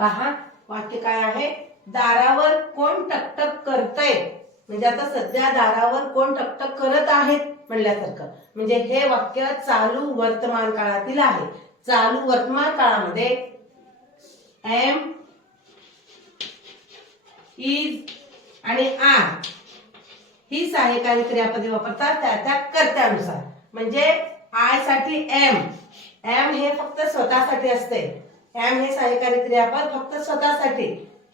पहा वाक्य काय आहे? दारावर कोण टकटक करतय? म्हणजे आता सध्या दारावर कोण टकटक करत आहेत म्हणल्यासारखं. म्हणजे हे वाक्य चालू वर्तमान काळातील आहे. चालू वर्तमान काळामध्ये एम इज आणि आर ही सहाय्यकारी क्रियापदे वापरतात त्या त्या कर्त्यानुसार. म्हणजे आयसाठी एम एम हे फक्त स्वतःसाठी असते. एम हे सहाय्यकारी क्रियापद फक्त स्वतःसाठी.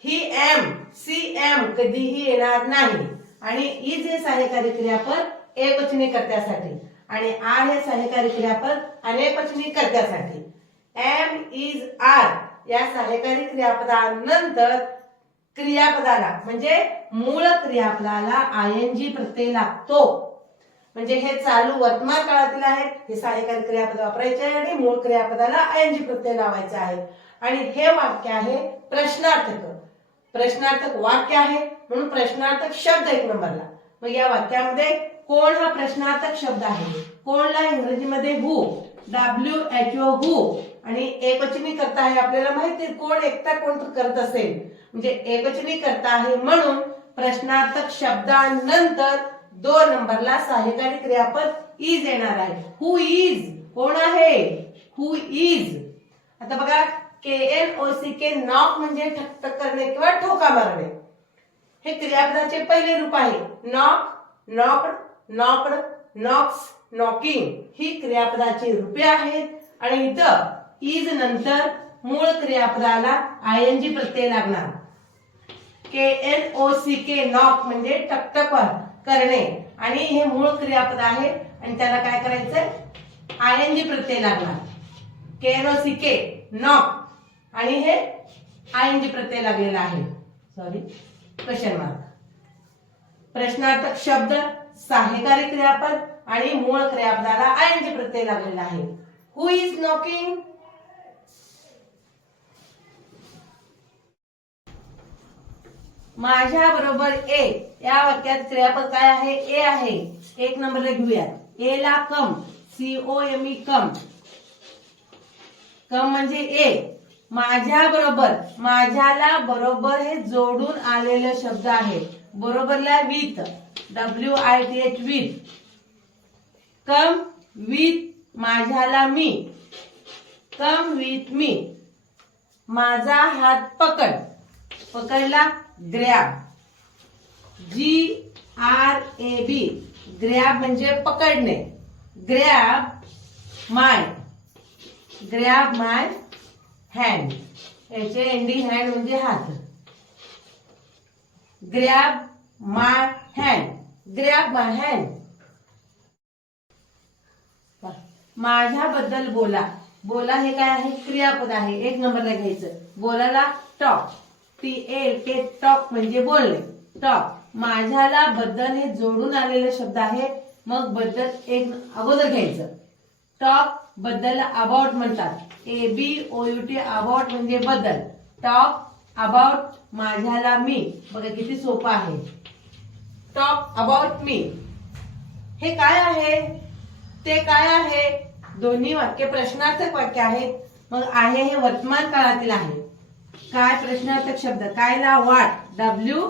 ही एम सी एम कधीही येणार नाही. आणि e इज हे सहाय्यकारी क्रियापद एकवचनी कर्त्यासाठी. आणि आर हे सहाय्यकारी क्रियापद अनेकवचनी कर्त्यासाठी. एम इज आर या सहाय्यकारी क्रियापदानंतर क्रियापदाला म्हणजे मूळ क्रियापदाला आय एन जी प्रत्यय लागतो. म्हणजे हे चालू वर्तमान काळातील आहेत हे सहाय्यकारी क्रियापद वापरायचे आहे आणि मूळ क्रियापदाला आयनजी प्रत्यय लावायचा आहे. आणि हे वाक्य आहे प्रश्नार्थक. प्रश्नार्थक वाक्य आहे म्हणून प्रश्नार्थक शब्द एक नंबरला. मग या वाक्यामध्ये कोण हा प्रश्नार्थक शब्द आहे? कोणला इंग्रजीमध्ये हु डब्ल्यू एच ओ हु आणि एकवचनी करता आहे आपल्याला माहिती कोण एकटा कोण करत असेल? म्हणजे एकवचनी करता आहे म्हणून प्रश्नार्थक शब्दानंतर दोन नंबरला सहाय्यकारी क्रियापद इज येणार आहे. हु इज कोण आहे? हु इज आता बघा K N O C K knock म्हणजे ठकठक करणे किंवा ठोका मारणे. हे क्रियापदाचे पहिले रूप आहे. Knock knocked knocked knocks knocking ही क्रियापदाची रूपे आहेत. आणि इथं इज नंतर मूळ क्रियापदाला आय एन जी प्रत्यय लागणार. K N O C K knock म्हणजे टकटक करणे. आणि हे मूळ क्रियापद आहे. आणि त्याला काय करायचंय? आय एन जी प्रत्यय लागला केरो सी के नॉक. आणि हे आय एन जी प्रत्यय लागलेला आहे. सॉरी क्वेश्चन मार्क प्रश्नार्थक शब्द सहाय्यकारी क्रियापद आणि मूळ क्रियापदाला आय एन जी प्रत्यय लागलेला आहे. हु इज नॉकिंग माझ्या बरोबर ए या वाक्यात क्रियापद काय आहे? ए आहे. एक नंबरला घेऊयात. ए ला come. C O M E come. Come म्हणजे ए. माझ्या बरोबर माझ्याला बरोबर हे जोडून आलेले शब्द आहे. बरोबरला with W I T H with come with माझ्याला मी. कम विथ मी माझा हात पकड. पकडला. Grab G R A B grab म्हणजे पकडणे. Grab my grab my hand याचे एंडिंग हँड म्हणजे हात. Grab my hand grab my hand माझ्याबद्दल बोला. बोला हे काय आहे? क्रियापद आहे. एक नंबरला घ्यायचं. बोलाला top T A K talk म्हणजे बोलणे. टॉक माझ्याला बद्दल हे जोडून आलेले शब्द आहे. मग बद्दल एक अगोदर घ्यायचं. टॉकबद्दल अबाउट म्हणतात. A B O U T about म्हणजे बद्दल टॉक अबाउट माझ्याला मी. बघा किती सोपं आहे. Talk about me. हे काय आहे? ते काय आहे? दोन्ही वाक्य प्रश्नार्थक वाक्य आहेत मग आहे हे वर्तमान काळातील आहे. काय प्रश्नार्थक शब्द? कायला वाट. W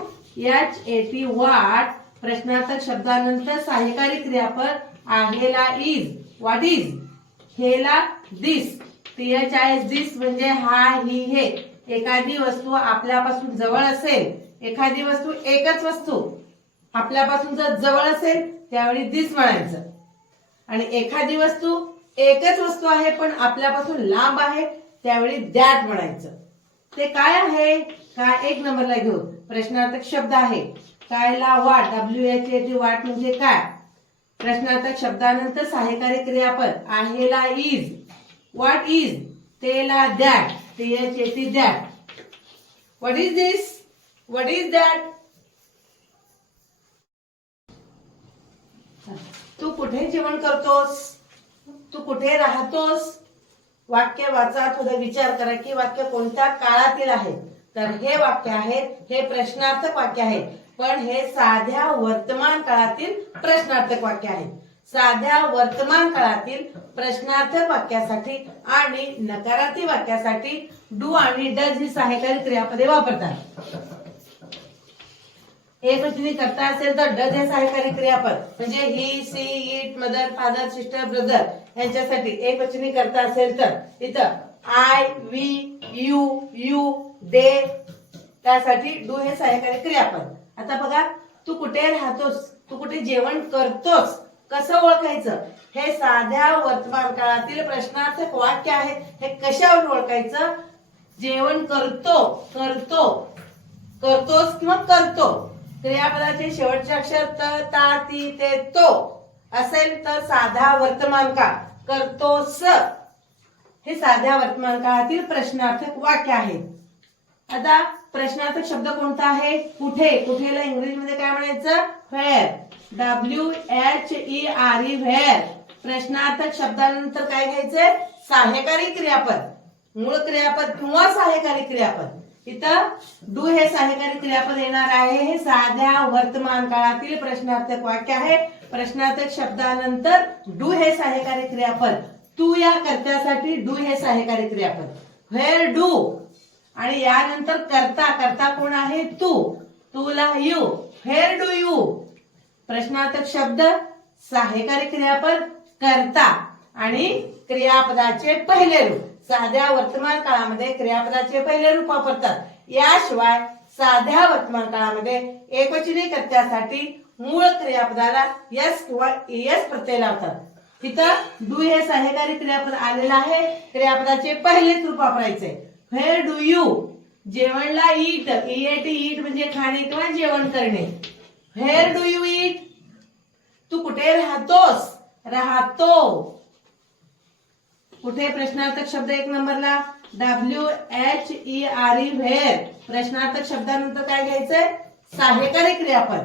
H A T what. प्रश्नार्थक शब्दानंतर सहाय्यकारी क्रियापद आहेला इज व्हॉट इज हेला this T H I this म्हणजे हा ही हे. एखादी वस्तू आपल्यापासून जवळ असेल एखादी वस्तू एकच वस्तू आपल्यापासून जर जवळ असेल त्यावेळी दिस म्हणायचं. आणि एखादी वस्तू एकच वस्तू आहे पण आपल्यापासून लांब आहे त्यावेळी दॅट म्हणायचं. ते काय आहे? काय? एक नंबरला घेऊ. प्रश्नार्थक शब्द आहे. कायला वाट? W H A T what म्हणजे काय? प्रश्नार्थक शब्दानंतर सहाय्यकारी क्रियापद आहेला इज व्हॉट इज तेला that T H A T that what is this what is that तू कुठे जेवण करतोस? तू कुठे राहतोस? वाक्य वाचा थोडा विचार करा की वाक्य कोणत्या काळातील आहे? तर हे वाक्य आहे हे प्रश्नार्थक वाक्य आहे. पण हे साध्या वर्तमान काळातील प्रश्नार्थक वाक्य आहे. साध्या वर्तमान काळातील प्रश्नार्थक वाक्यासाठी आणि नकारात्मक वाक्यासाठी डू आणि डज ही सहाय्यकारी क्रियापदे वापरतात. हे वचनी करता असेल तर डज हे सहकारी क्रियापद म्हणजे he she it mother father sister brother यांच्यासाठी एक वचनी करता असेल तर इथं I we you you they त्यासाठी डू हे सहकारी क्रियापद. आता बघा तू कुठे राहतोस? तू कुठे जेवण करतोस? कसं ओळखायचं? हे साध्या वर्तमान काळातील प्रश्नार्थक वाक्य आहे. हे कशावर ओळखायचं? जेवण करतो करतो करतोस किंवा करतो? क्रियापदाचे शेवटचे अक्षर त ता ती ते तो. असेल तर साधा वर्तमान काळ स. हे साध्या वर्तमान काळातील प्रश्नार्थक वाक्य आहे. आता प्रश्नार्थक शब्द कोणता आहे? कुठे? कुठेला इंग्रजीमध्ये काय म्हणायचं? Where W H E R E where प्रश्नार्थक शब्दानंतर काय घ्यायचंय? सहाय्यकारी क्रियापद. मूळ क्रियापद किंवा सहाय्यकारी क्रियापद. इथं डू हे सहकारी क्रियापद येणार आहे. हे साध्या वर्तमान काळातील प्रश्नार्थक वाक्य आहे. प्रश्नार्थक शब्दानंतर डू हे सहकारी क्रियापद. तू या कर्त्यासाठी डू हे सहकारी क्रियापद. व्हेअर डू आणि यानंतर करता करता कोण आहे? तू. तुला यू व्हेअर डू यू प्रश्नार्थक शब्द सहाय्यकारी क्रियापद करता आणि क्रियापदाचे पहिले रूप. साध्या वर्तमान काळामध्ये क्रियापदाचे पहिले रूप वापरतात. याशिवाय साध्या वर्तमान काळामध्ये एकवचनी कर्त्यासाठी मूळ क्रियापदाला यस किंवा एस प्रत्यय लावतात. तिथं डू हे सहकारी क्रियापद आलेलं आहे. क्रियापदाचे पहिलेच रूप वापरायचे. Where do you. जेवणला eat eat eat म्हणजे खाणे किंवा जेवण करणे. व्हेअर डू यू ईट तू कुठे राहतोस? राहतो. कुठे प्रश्नार्थक शब्द एक नंबरला. W H E R E where प्रश्नार्थक शब्दानंतर काय घ्यायचंय? सहाय्यकारी क्रियापद.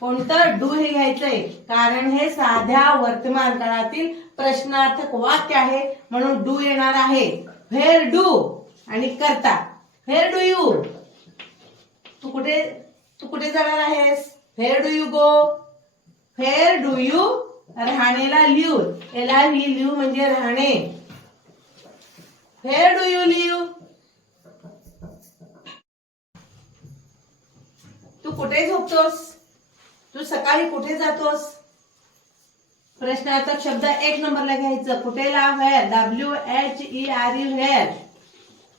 कोणतं? डू हे घ्यायचंय. कारण हे साध्या वर्तमान काळातील प्रश्नार्थक वाक्य आहे. म्हणून डू येणार आहे. व्हेअर डू आणि करता. व्हेअर डू यू तू कुठे? तू कुठे जाणार आहेस? Where do you go where do you राहणेला live एला ही लिव म्हणजे राहणे. Where do you live? तू कुठे झोपतोस? तू सकाळी कुठे जातोस? प्रश्नार्थक शब्द एक नंबरला घ्यायचं. कुठेला where W H E R E where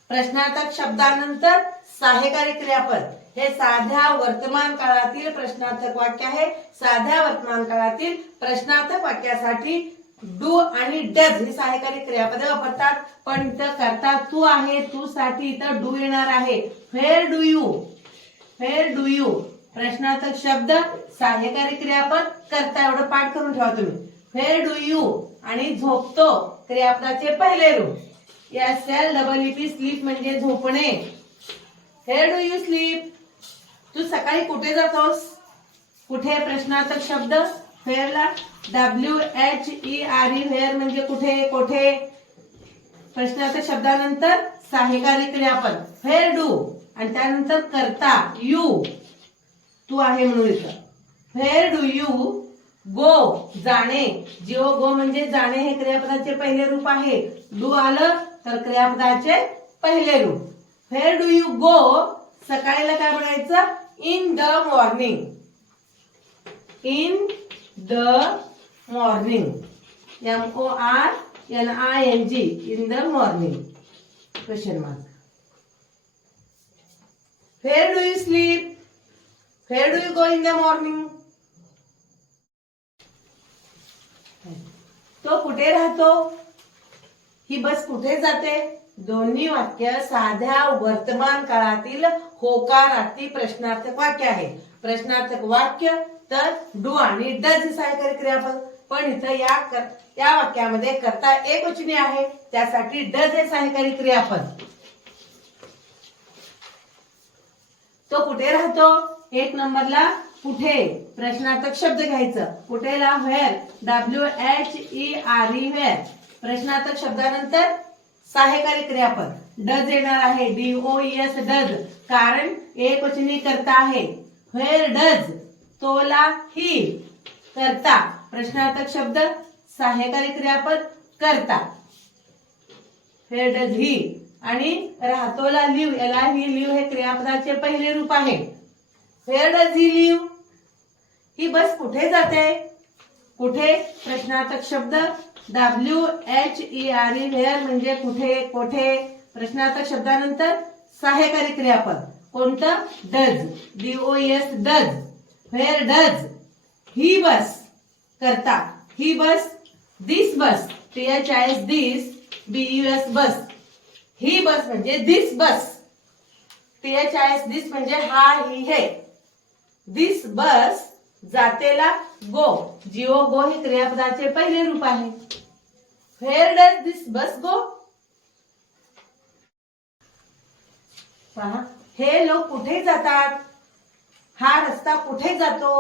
प्रश्नार्थक शब्दानंतर सहाय्यकारी क्रियापद. हे साध्या वर्तमान काळातील प्रश्नार्थक वाक्य आहे. साध्या वर्तमान काळातील प्रश्नार्थक वाक्यासाठी डू आणि डज हे सहाय्यकारी क्रियापदे वापरतात. पण इथं करता तू आहे तू साठी इथं डू येणार आहे. Where do you where do you प्रश्नार्थक शब्द सहाय्यकारी क्रियापद करता एवढं पाठ करून ठेवा तुम्ही. फेअर डू यू आणि झोपतो क्रियापदाचे पहिले रूप. या सेल डबल ईपी स्लीप म्हणजे झोपणे. फेअर डू यू स्लीप तू सकाळी कुठे जातोस? कुठे प्रश्नार्थक शब्द? फेअरला W H E R E where म्हणजे कुठे कोठे? प्रश्नाच्या शब्दानंतर सहाय्यकारी क्रियापद फेअर डू आणि त्यानंतर करता यू तू आहे म्हणून इथं. व्हेअर डू यू गो जाणे. जिओ गो म्हणजे जाणे हे क्रियापदाचे पहिले रूप आहे. डू आलं तर क्रियापदाचे पहिले रूप. फेअर डू यू गो सकाळीला काय म्हणायचं? In the morning in the morning M O R N I N G in the morning question mark where do you sleep where do you go in the morning तो कुठे राहतो? ही बस कुठे जाते? दोन्ही वाक्य साध्या वर्तमान काळातील होकारार्थी प्रश्नार्थक वाक्य आहे. प्रश्नार्थक वाक्य तर डू आणि डज ही क्रियापद पण इथं या कर- या वाक्यामध्ये करता एक वचनी आहे त्यासाठी डज हे सहाय्यकारी क्रियापद तो कुठे राहतो? एक नंबरला कुठे? प्रश्नार्थक शब्द घ्यायचं. कुठेला? Where W H E R E where प्रश्नार्थक शब्दानंतर सहाय्यकारी क्रियापद डज येणार आहे. डी ओ एस डज कारण एक वचनी करता आहे. व्हेअर डज तोला ही करता. प्रश्नार्थक शब्द सहाय्यकारी क्रियापद करता. फेड ही. आणि राहतोला लिव याला ही लिव हे क्रियापदाचे पहिले रूप आहे. फेड डज ही लिव. ही बस कुठे जाते? कुठे? प्रश्नार्थक शब्द W H E R E where म्हणजे कुठे कोठे? प्रश्नार्थक शब्दानंतर सहाय्यकारी क्रियापद. कोणतं? Does. D O S does. Where does he bus करता? He bus this bus T H I S this B U S bus he bus म्हणजे this bus T H I S this म्हणजे हा ही हे. दिस बस जातेला गो. जिओ गो हे क्रियापदाचे पहिले रूप आहे. व्हेअर डज दिस बस गो पहा. हे लोक कुठे जातात? हा रस्ता कुठे जातो?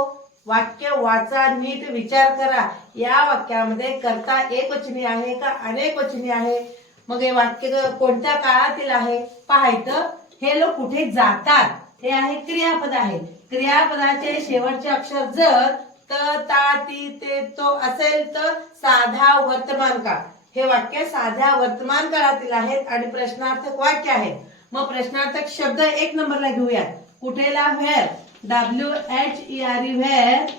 वाक्य वाचा नीट विचार करा. या वाक्यामध्ये करता एक वचनी आहे का अनेक वचनी आहे? मग हे वाक्य कोणत्या काळातील आहे? पाहायचं हे लोक कुठे जातात? हे आहे क्रियापद आहे. क्रियापदाचे शेवटचे अक्षर जर त ता ती ते तो असेल तर साधा वर्तमान काळ. हे वाक्य साध्या वर्तमान काळातील आहेत आणि प्रश्नार्थक वाक्य आहेत मग प्रश्नार्थक शब्द एक नंबरला घेऊयात. कुठेला where W H E R U where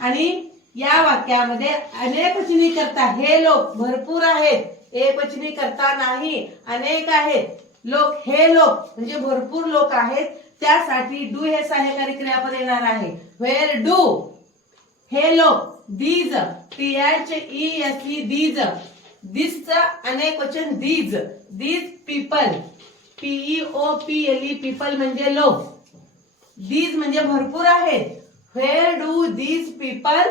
आणि या वाक्यामध्ये अनेक करता हे लोक भरपूर आहेत. एक करता नाही अनेक आहेत. लोक हे लोक म्हणजे भरपूर लोक आहेत. त्यासाठी डू हे सहाय्यकारी क्रियापद येणार आहे. व्हेअर डू हे लोक these T H E S E these दिसचं अनेक वचन these these people P E O P L E people म्हणजे लोक. दीज म्हणजे भरपूर आहेत. व्हेअर डू दीज पीपल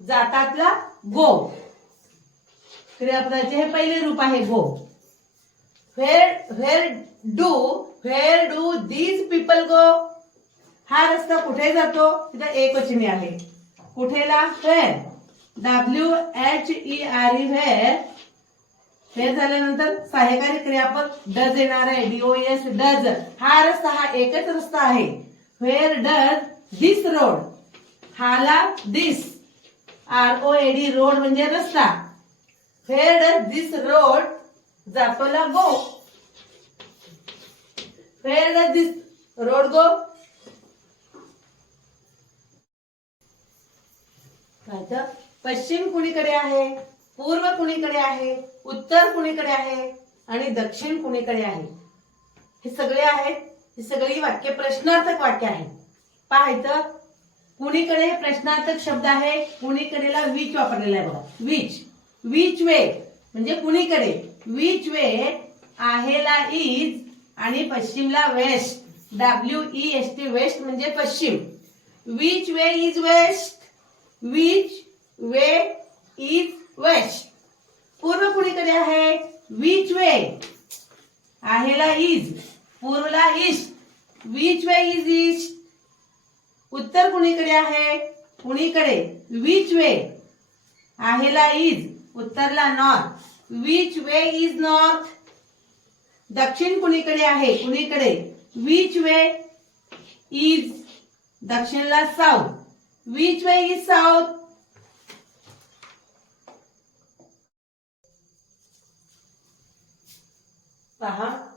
जातातला गो क्रियापदाचे हे पहिले रूप आहे go where where do where do these people go हा रस्ता कुठे जातो? तिथं एक वचनी आहे. कुठेला where W H E R E where हे झाल्यानंतर सहाय्यकारी क्रियापद डज येणार आहे. डीओ एस डज हा रस्ता हा एकच रस्ता आहे. व्हेअर डज दिस रोड हाला this R O A D road म्हणजे रस्ता. Where does this road जातोला go where does this road go पश्चिम कुणीकडे आहे? पूर्व कुणीकडे आहे? उत्तर कुणीकडे आहे? आणि दक्षिण कुणीकडे आहे? हे सगळे आहेत ही सगळी वाक्य प्रश्नार्थक वाक्य आहेत पाहायचं कुणीकडे हे प्रश्नार्थक शब्द आहे? कुणीकडेला विच वापरलेला आहे बघा. विच विच वे म्हणजे कुणीकडे? विच वे आहेला इज आणि पश्चिमला west. W E S T west म्हणजे पश्चिम. Which way is west. Which way is west. पूर्व कुणीकडे आहे? विच वे आहेला is पूर्वला east. Which way is east उत्तर कुणीकडे आहे? कुणीकडे? विच वे आहेला is उत्तरला north which way is north दक्षिण कुणीकडे आहे? कुणीकडे? Which way is दक्षिणला south which way is south पहा.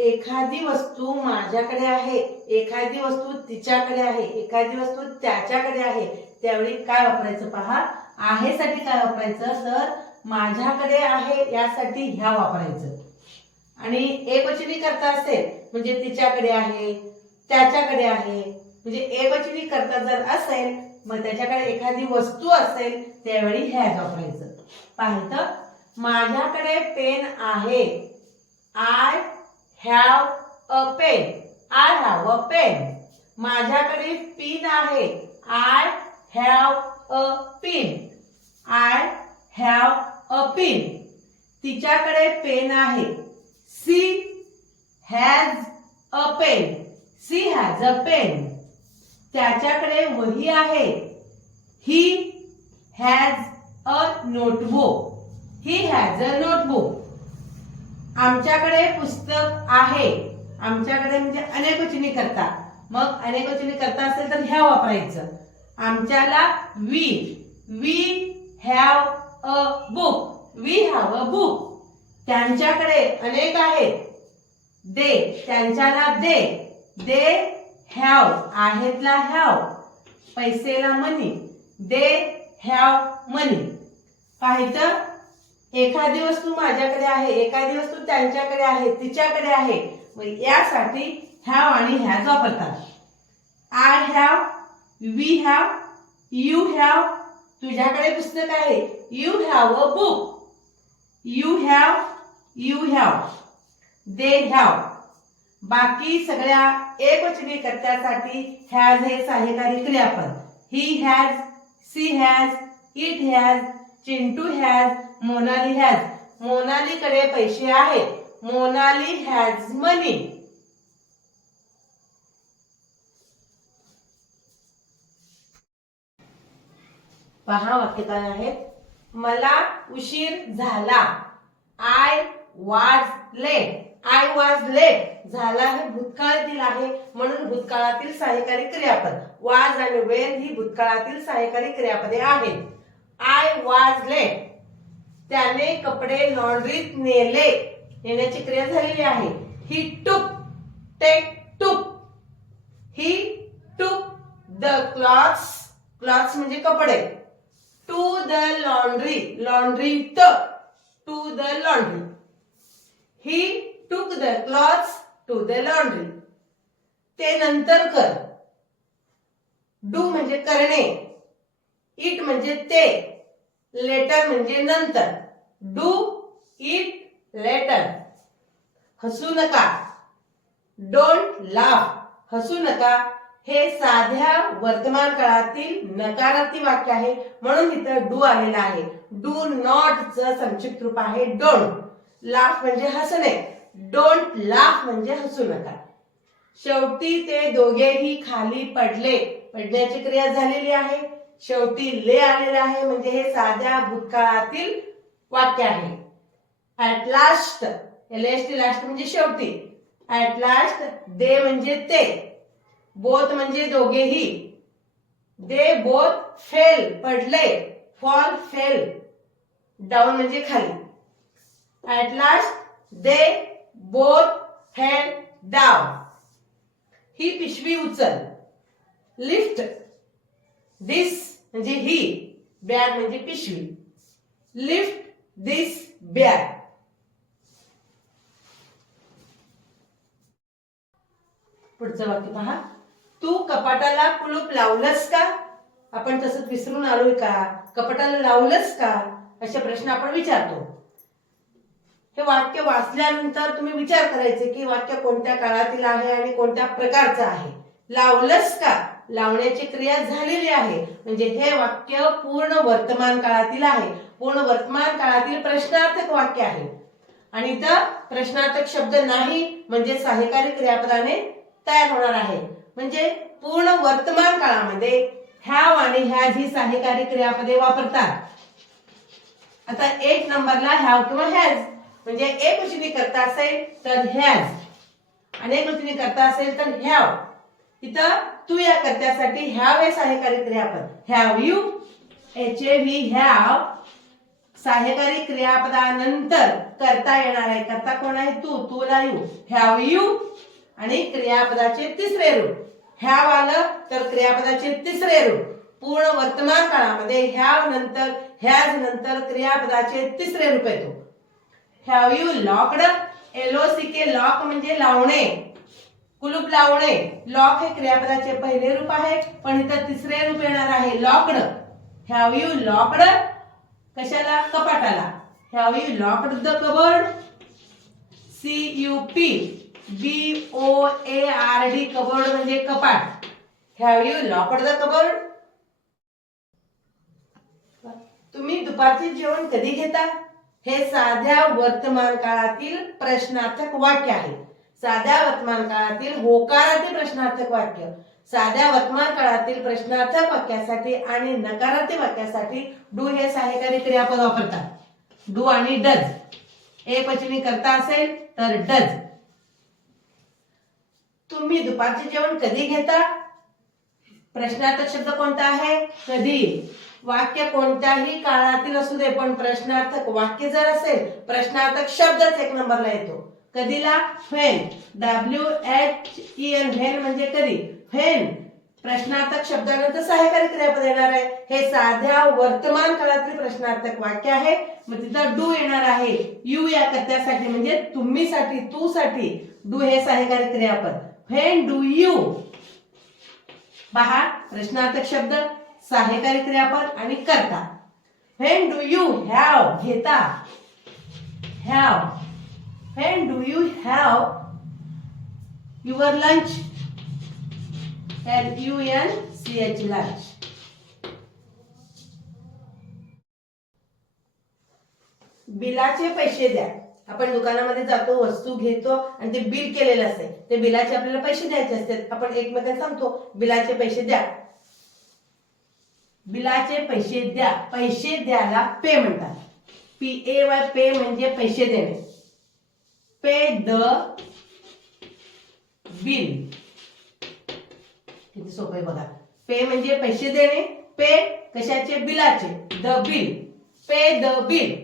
एखादी वस्तू माझ्याकडे आहे एखादी वस्तू तिच्याकडे आहे एखादी वस्तू त्याच्याकडे आहे त्यावेळी काय वापरायचं पहा? आहेसाठी काय वापरायचं? तर माझ्याकडे आहे यासाठी ह्या वापरायचं. आणि एकवचनी करता असेल म्हणजे तिच्याकडे आहे त्याच्याकडे आहे म्हणजे एकवचनी करता जर असेल मग त्याच्याकडे एखादी वस्तू असेल त्यावेळी ह्याच वापरायचं. पाहायचं माझ्याकडे पेन आहे. I have a pen I have a pen माझ्याकडे पिन आहे. I have a pin I have a pin तिच्याकडे पेन आहे. She has a pen she has a pen त्याच्याकडे वही आहे. He has a notebook he has a notebook आमच्याकडे पुस्तक आहे. आमच्याकडे म्हणजे अनेकवचनी करता मग अनेकवचनी करता असेल तर ह्या वापरायचं. आमच्याला we we have a book we have a book त्यांच्याकडे अनेक आहेत. दे त्यांच्याला दे दे हॅव आहेतला हॅव पैसेला मनी दे हॅव मनी पाहिजे एखादी वस्तू माझ्याकडे आहे एखादी वस्तू त्यांच्याकडे आहे तिच्याकडे आहे मग यासाठी हॅव आणि हॅज वापरतात. I have we have you have तुझ्याकडे पुस्तक आहे. You have a book you have you have they have बाकी सगळ्या एकवचनी कर्त्यासाठी हॅज हे सहाय्यकारी क्रियापद. He has she has it has Chintu has Monali has मोनालीकडे पैसे आहेत. मोनाली हॅज मनी पहा वाक्य काय आहेत मला उशीर झाला. I was late I was late झाला हे भूतकाळातील आहे. म्हणून भूतकाळातील सहाय्यकारी क्रियापद. वाज आणि वेर ही भूतकाळातील सहाय्यकारी क्रियापदे आहेत. आय वाज लेट त्याने कपडे लॉन्ड्रीत नेले. नेण्याची क्रिया झालेली आहे. He took take took he took the clothes clothes म्हणजे कपडे. टू द लॉन्ड्री लॉन्ड्री त to the laundry he took the clothes to the laundry ते नंतर कर. डू म्हणजे करणे. इट म्हणजे ते. लेटर म्हणजे नंतर. Do it later. हसू नका. Don't laugh. हसू नका. हे साध्या वर्तमान काळातील नकारात्मक वाक्य आहे. म्हणून इथं डू आलेलं आहे. डू नॉट च संक्षिप्त रूप आहे. डोंट. लाफ म्हणजे हसणे. डोंट लाफ म्हणजे हसू नका. शेवटी ते दोघेही खाली पडले. पडण्याची क्रिया झालेली आहे. शेवटी ले आलेले आहे म्हणजे हे साध्या भूतकाळातील वाक्य आहे. ऍट लास्ट एल लास्ट म्हणजे शेवटी. ऍट लास्ट दे म्हणजे ते. बोथ म्हणजे दोघेही. दे बोथ फेल पडले फॉल फेल डाऊन म्हणजे खाली. At last they both fell down ही पिशवी उचल. लिफ्ट दिस म्हणजे ही. बॅग म्हणजे पिशवी. लिफ्ट दिस बॅग पुढचं वाक्य पहा. तू कपाटाला कुलूप लावलंस का? आपण तसंच विसरून आलोय का? कपाटाला लावलंस का? असे प्रश्न आपण विचारतो. हे वाक्य वाचल्यानंतर तुम्ही विचार करायचे की वाक्य कोणत्या काळातील आहे आणि कोणत्या प्रकारचं आहे? लावलंस का? लावण्याची क्रिया झालेली आहे. म्हणजे हे वाक्य पूर्ण वर्तमान काळातील आहे. पूर्ण वर्तमान काळातील प्रश्नार्थक वाक्य आहे. आणि इथं प्रश्नार्थक शब्द नाही म्हणजे सहकारी क्रियापदाने तयार होणार आहे. म्हणजे पूर्ण वर्तमान काळामध्ये ह्याव आणि ह्याज ही सहकारी क्रियापदे वापरतात. आता एक नंबरला ह्याव किंवा हॅज म्हणजे एक वचनी करता असेल तर हॅज अनेक वचनी करता असेल तर हॅव इथं तू या कर्त्यासाठी हॅव हे सहाय्यकारी क्रियापद have you H A V have सहाय्यकारी क्रियापदानंतर करता येणार आहे. करता कोण आहे? तू तुला यू हॅव यू आणि क्रियापदाचे तिसरे रूप. हॅव आलं तर क्रियापदाचे तिसरे रूप. पूर्ण वर्तमान काळामध्ये हॅव नंतर हॅज नंतर क्रियापदाचे तिसरे रूप येतो. Have you locked L O C K lock म्हणजे लावणे. कुलूप लावणे लॉक हे क्रियापदाचे पहिले रूप आहे पण इथं तिसरे रूप येणार आहे लॉकड हॅव यू लॉकड कशाला? कपाटाला. Have you locked the cupboard C U P B O A R D cupboard म्हणजे कपाट. Have you locked the cupboard तुम्ही दुपारचे जेवण कधी घेता? हे साध्या वर्तमान काळातील प्रश्नार्थक वाक्य आहे. साध्या वर्तमान काळातील होकारातील प्रश्नार्थक वाक्य साध्या वर्तमान काळातील प्रश्नार्थक वाक्यासाठी आणि नकारात्मक वाक्यासाठी डू हे सहाय्यकारी क्रियापद वापरतात. डू आणि डज. एक वचनी करता असेल तर डज. तुम्ही दुपारचे जेवण कधी घेता? प्रश्नार्थक शब्द कोणता आहे? कधी. वाक्य कोणत्याही काळातील असू दे पण प्रश्नार्थक वाक्य जर असेल प्रश्नार्थक शब्दच एक नंबरला येतो. कधीला? When. W H E N when म्हणजे कधी? फेन. प्रश्नार्थक शब्दानंतर सहाय्यकारी क्रियापद येणार आहे. हे साध्या वर्तमान काळातील प्रश्नार्थक वाक्य आहे. मग तिथं डू येणार आहे. यू या कथ्यासाठी म्हणजे तुम्हीसाठी तू साठी डू हे सहाय्यकारी क्रियापद. When do you. पहा प्रश्नार्थक शब्द सहाय्यकारी क्रियापद आणि करता. When do you. हॅव. घेता. Have. When do you have your lunch L U N C H lunch बिलाचे पैसे द्या. आपण दुकानामध्ये जातो वस्तू घेतो आणि ते बिल केलेलं असते. ते बिलाचे आपल्याला पैसे द्यायचे असतात आपण एकमेकांना सांगतो बिलाचे पैसे द्या. बिलाचे पैसे द्या. पैसे द्यायला पे म्हणतात. पी ए वाय पे म्हणजे पैसे देणे. पे द बिल किती सोपं आहे बघा. पे म्हणजे पैसे देणे पे कशाचे? बिलाचे. The bill pay the bill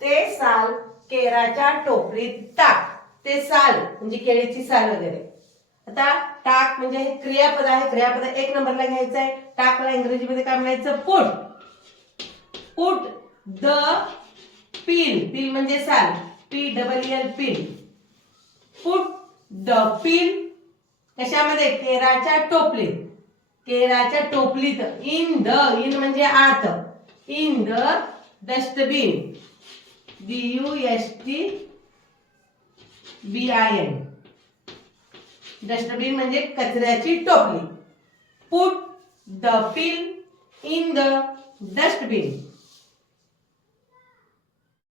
ते साल केराच्या टोपलीत टाक. ते साल म्हणजे केळीची साल वगैरे. आता टाक म्हणजे हे क्रियापद आहे. क्रियापद एक नंबरला घ्यायचं आहे टाकला इंग्रजीमध्ये काय म्हणायचं? Put. Put the peel peel म्हणजे साल P double L peel put the peel कशामध्ये? केराच्या टोपलीत केराच्या टोपलीत. इन द इन म्हणजे आत. In the dustbin B U S T B I N dustbin म्हणजे कचऱ्याची टोपली. Put the peel in the dustbin